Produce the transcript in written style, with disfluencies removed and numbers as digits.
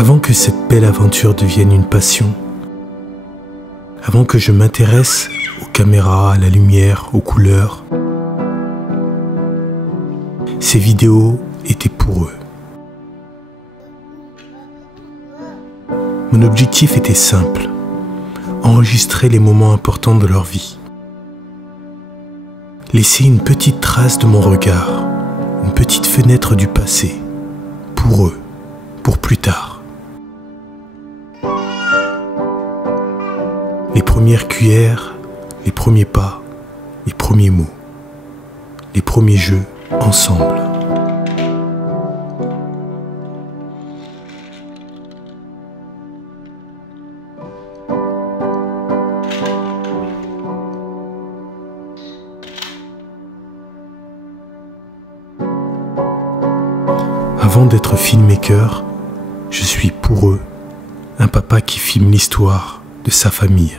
Avant que cette belle aventure devienne une passion, avant que je m'intéresse aux caméras, à la lumière, aux couleurs, ces vidéos étaient pour eux. Mon objectif était simple, enregistrer les moments importants de leur vie. Laisser une petite trace de mon regard, une petite fenêtre du passé, pour eux, pour plus tard. Les premières cuillères, les premiers pas, les premiers mots, les premiers jeux ensemble. Avant d'être filmmaker, je suis pour eux un papa qui filme l'histoire de sa famille.